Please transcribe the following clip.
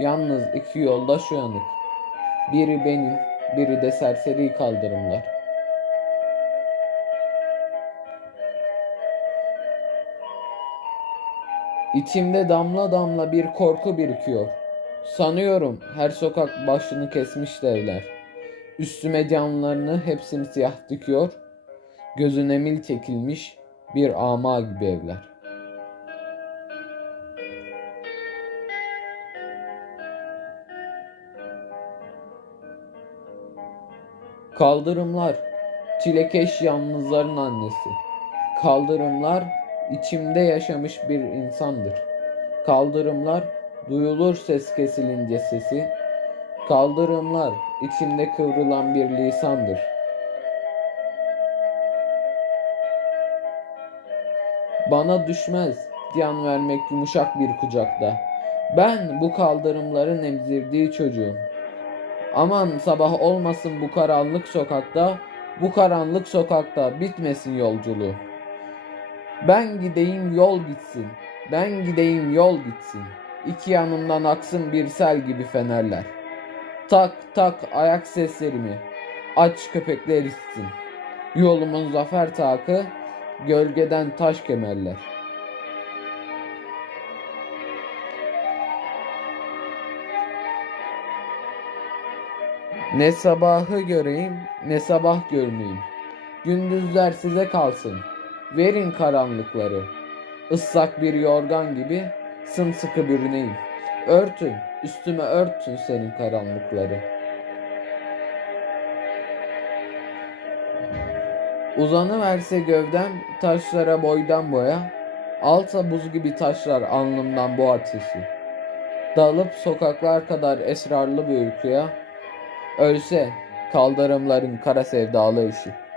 yalnız iki yoldaş uyanık. Biri benim, biri de serseri kaldırımlar. İçimde damla damla bir korku birikiyor. Sanıyorum her sokak başını kesmiş devler. Üstüme camlarını hepsini siyah dikiyor. Gözüne mil çekilmiş bir ama gibi evler. Kaldırımlar, çilekeş yalnızların annesi. Kaldırımlar, içimde yaşamış bir insandır. Kaldırımlar, duyulur ses kesilince sesi. Kaldırımlar, içimde kıvrılan bir lisandır. Bana düşmez can vermek yumuşak bir kucakta. Ben bu kaldırımların emzirdiği çocuğum. Aman sabah olmasın bu karanlık sokakta, bu karanlık sokakta bitmesin yolculuğu. Ben gideyim yol gitsin, ben gideyim yol gitsin. İki yanımdan aksın bir sel gibi fenerler. Tak tak ayak seslerimi, aç köpekler içsin. Yolumun zafer takı, gölgeden taş kemerler. Ne sabahı göreyim, ne sabah görmeyeyim. Gündüzler size kalsın. Verin karanlıkları. Islak bir yorgan gibi sımsıkı bürüneyim. Örtün, üstüme örtün senin karanlıkları. Uzanı verse gövdem taşlara boydan boya, alta buz gibi taşlar alnımdan bu ateşi. Dalıp sokaklar kadar esrarlı bir uykuya, Ölse kaldırımların kara sevdalı işi.